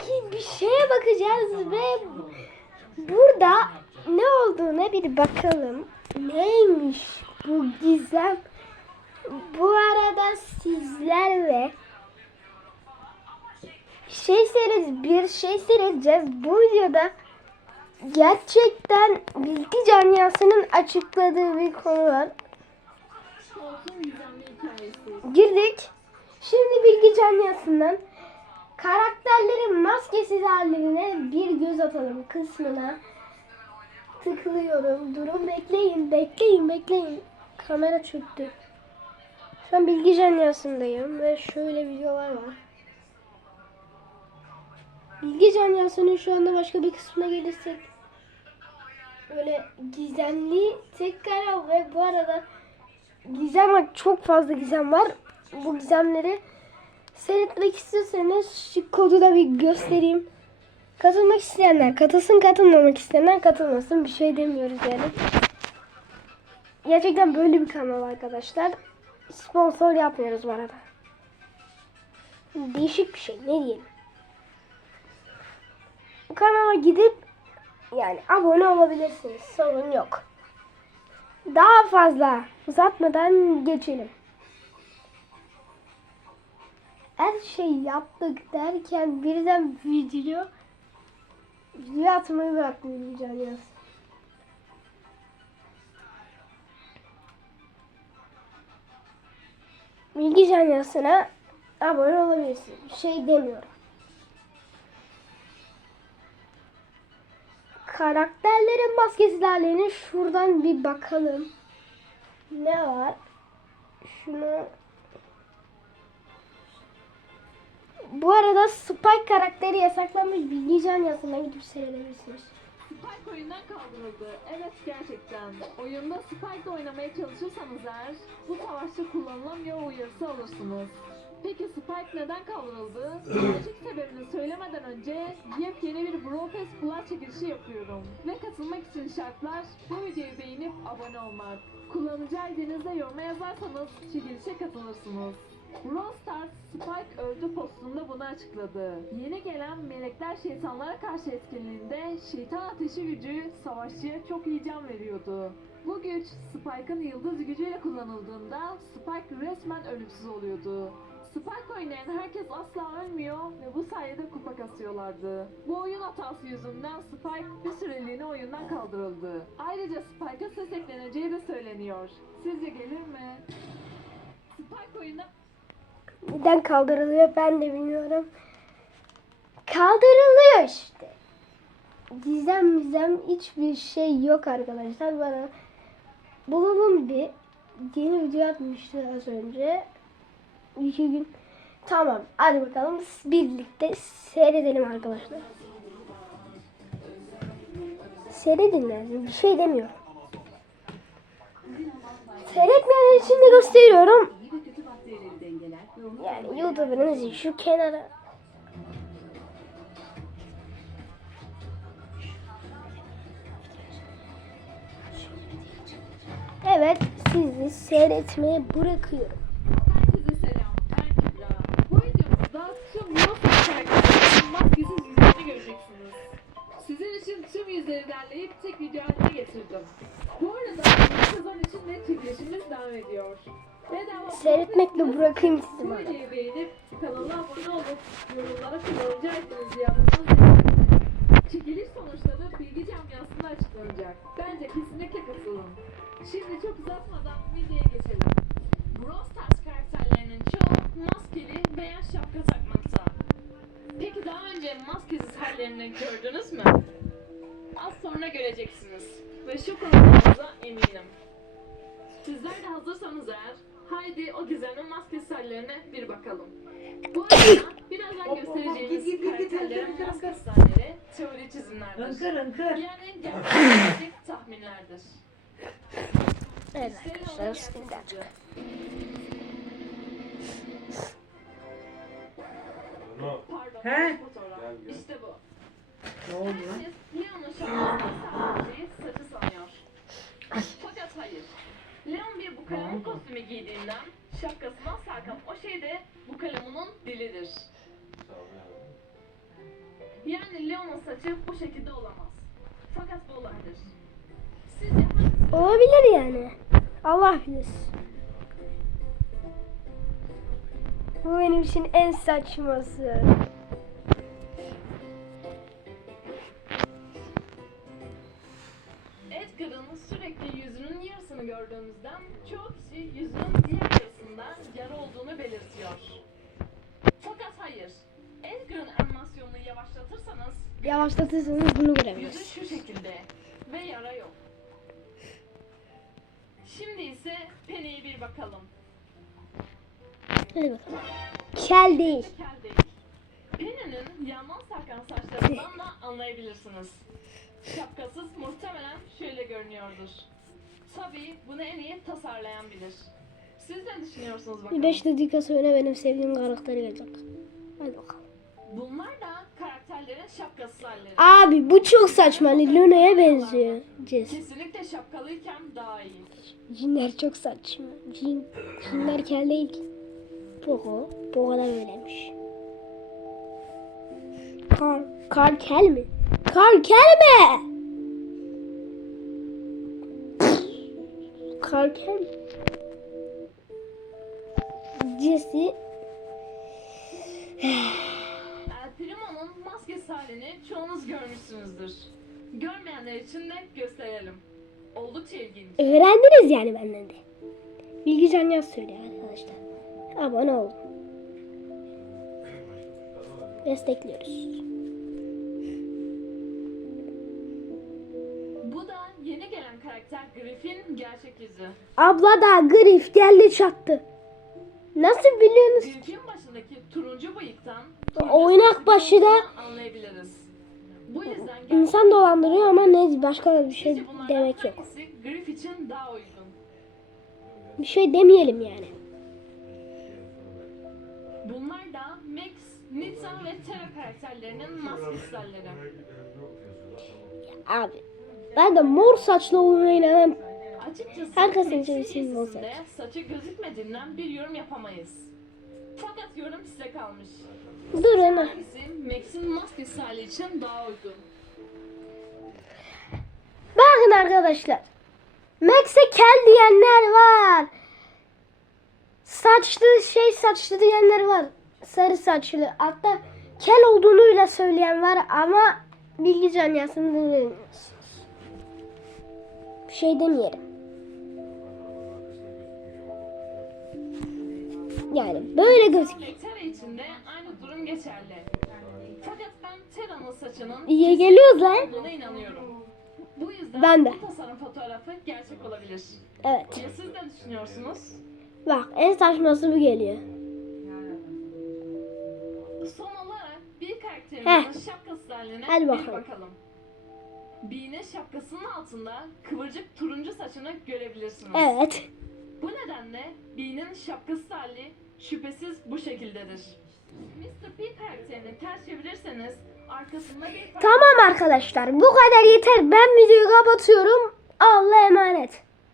Ki bir şeye bakacağız ve burada ne olduğuna bir bakalım. Neymiş bu gizem? Bu arada sizlerle şey seyredeceğiz, bir şey seyredeceğiz. Bu videoda gerçekten bilgi camiasının açıkladığı bir konu var. Girdik. Şimdi bilgi camiasından karakterlerin maskesiz hallerine bir göz atalım kısmına tıklıyorum. Durun bekleyin, bekleyin, bekleyin. Kamera çöktü. Şu an bilgi camiasındayım ve şöyle videolar var. Bilgi camiasının şu anda başka bir kısmına gelirsek böyle gizemli tek kare ve bu arada gizem var. Çok fazla gizem var. Bu gizemleri seyretmek istiyorsanız şu kodu da bir göstereyim. Katılmak isteyenler katılsın, katılmamak isteyenler katılmasın. Bir şey demiyoruz yani. Gerçekten böyle bir kanal arkadaşlar. Sponsor yapmıyoruz bu arada. Değişik bir şey. Ne diyelim. Bu kanala gidip yani abone olabilirsiniz. Sorun yok. Daha fazla uzatmadan geçelim. Her şey yaptık derken birden video video atmayı bırakmayı Canyas. Bilgi Canyası'na abone olabilirsin. Bir şey demiyorum. Karakterlerin maskesizlerine şuradan bir bakalım. Ne var? Şunu Bu arada Spike karakteri yasaklanmış bilgi canyasına gidip seyredebilirsiniz. Spike oyundan kaldırıldı. Evet gerçekten. Oyunda Spike oynamaya çalışırsanız eğer bu savaşta kullanılamıyor uyarısı alırsınız. Peki Spike neden kaldırıldı? Gerçek sebebini söylemeden önce yepyeni bir Pass Plus çekilişi yapıyorum. Ve katılmak için şartlar bu videoyu beğenip abone olmak. Kullanıcı ID'nizde yoruma yazarsanız çekilişe katılırsınız. Brawl Spike öldü postunda bunu açıkladı. Yeni gelen Melekler Şeytanlara Karşı etkinliğinde şeytan ateşi gücü savaşçıya çok iyi can veriyordu. Bu güç Spike'ın yıldız gücüyle kullanıldığında Spike resmen ölümsüz oluyordu. Spike oynayan herkes asla ölmüyor ve bu sayede kupa kasıyorlardı. Bu oyun hatası yüzünden Spike bir süreliğine oyundan kaldırıldı. Ayrıca Spike'a ses ekleneceği de söyleniyor. Sizce gelir mi? Spike oyunda Neden kaldırılıyor ben de bilmiyorum. Kaldırılıyor işte. Gizem gizem hiçbir şey yok arkadaşlar. Bana bulalım bir. Yeni video atmıştı az önce. İki gün. Tamam. Hadi bakalım birlikte seyredelim arkadaşlar. Seyredin lazım. Bir şey demiyorum. Seyretmeyenler için de gösteriyorum. Yani YouTube'unuz şu kenara. Evet, sizi seyretmeye bırakıyorum. Herkese selam. Ben Kübra. Bu videomuzda tüm nasıl karakterlerin maskesiz yüzlerini göreceksiniz. Sizin için tüm yüzleri derleyip tek video haline getirdim. Bu arada bu sezon için çekilişimiz devam ediyor. Seyretmekle bırakayım sizi bana. kanala abone olup yorumlara kullanıcı adınızı yazmanız. Çekiliş sonuçları bilgi camiasında açıklanacak. Bence kesinlikle katılın. Şimdi çok uzatmadan videoya geçelim. Brawl Stars karakterlerinin çoğu maskeli veya şapka takmakta. Peki daha önce maskesiz hallerini gördünüz mü? Az sonra göreceksiniz. Ve şu konuşmamıza eminim. Sizler de hazırsanız eğer, haydi o gizemli maskesiz hallerine bir bakalım. Bu arada birazdan göstereceğimiz karakterlerin maskesiz halleri teori çizimlerdir. Hınkır hınkır. Yani gerçek tahminlerdir. Evet arkadaşlar, şimdi açık. Pardon, He? İşte bu. Ne oldu lan? Herkes Leon'un sadece saçı sanıyor. Bukalemun kostümü giydiğinden şapkasından sarkan o şey de bukalemunun dilidir. Yani Leon'un saçı bu şekilde olamaz. Fakat bu olabilir. Sizce? Olabilir yani. Allah bilir. Bu benim için en saçması. Edgar'ın sürekli yüzünün yarısını gördüğümüzden çoğu kişi yüzünün diğer yarısında yara olduğunu belirtiyor. Fakat hayır. Edgar'ın animasyonunu yavaşlatırsanız Yavaşlatırsanız bunu yüzü görebilirsiniz. şu şekilde ve yara yok. Şimdi ise Penny'e bir bakalım. Hadi bakalım. Kel değil. Kel değil. Penny'nin yandan sarkan saçlarından da anlayabilirsiniz. Şapkasız muhtemelen şöyle görünüyordur. Tabii bunu en iyi tasarlayan bilir. Siz ne düşünüyorsunuz bakalım? 5 dakika sonra benim sevdiğim karakteri gelecek. Hadi bakalım. Bunlar da karakterlerin şapkasız halleri. Abi bu çok saçma. Luna'ya benziyor. Jess. Kesinlikle şapkalıyken daha iyi. Cinler çok saçma. Cin, cinler kel değil ki. Poco. Poco da böyleymiş. Kar, kar kel mi? Kar kel mi? Kar kel mi? Jesse El Primo'nun maskesi halini çoğunuz görmüşsünüzdür. Görmeyenler için de gösterelim. Oldukça ilginç. öğrendiniz yani benden de. Bilgican yaz söylüyor arkadaşlar. Abone olun. Destekliyoruz. Karakter Griffin gerçek yüzü. Abla da grif geldi çattı. Nasıl biliyorsunuz? Griffin başındaki turuncu bıyıktan oynak başı da- anlayabiliriz. Bu yüzden İnsan dolandırıyor ama ne başka bir şey demek yok. Griff için daha uygun? Bir şey demeyelim yani. Bunlar da Max, Nita ve Tara karakterlerinin maske. Abi ben de mor saçlı olduğuna inanan Açıkçası Herkesin içerisinde giysisinde olacak. saçı gözükmediğinden bir yorum yapamayız. Fakat yorum size kalmış. durun. Hangisi Max'in maskesi hali için daha uygun? Bakın arkadaşlar. Max'e kel diyenler var. Saçlı şey saçlı diyenler var. Sarı saçlı. Hatta kel olduğunu bile söyleyen var ama bilgi camiasını bilmiyorsunuz. Bir şey demeyelim. Yani böyle gözüküyor. Ve Tara için de aynı durum geçerli. Fakat ben Tera'nın saçının İyi geliyoruz lan. olduğuna inanıyorum. Bu yüzden Ben de. bu tasarım fotoğrafı gerçek olabilir. Evet. Ya siz ne düşünüyorsunuz? Bak en saçması bu geliyor. Son olarak bir Heh. karakterimizin şapkası haline Hadi bir bakalım. bakalım. Bee'nin şapkasının altında kıvırcık turuncu saçını görebilirsiniz. Evet. Bu nedenle Bee'nin şapkası hali şüphesiz bu şekildedir. Mr. P karakterini ters çevirirseniz arkasında bir Tamam arkadaşlar bu kadar yeter. Ben videoyu kapatıyorum. Allah'a emanet.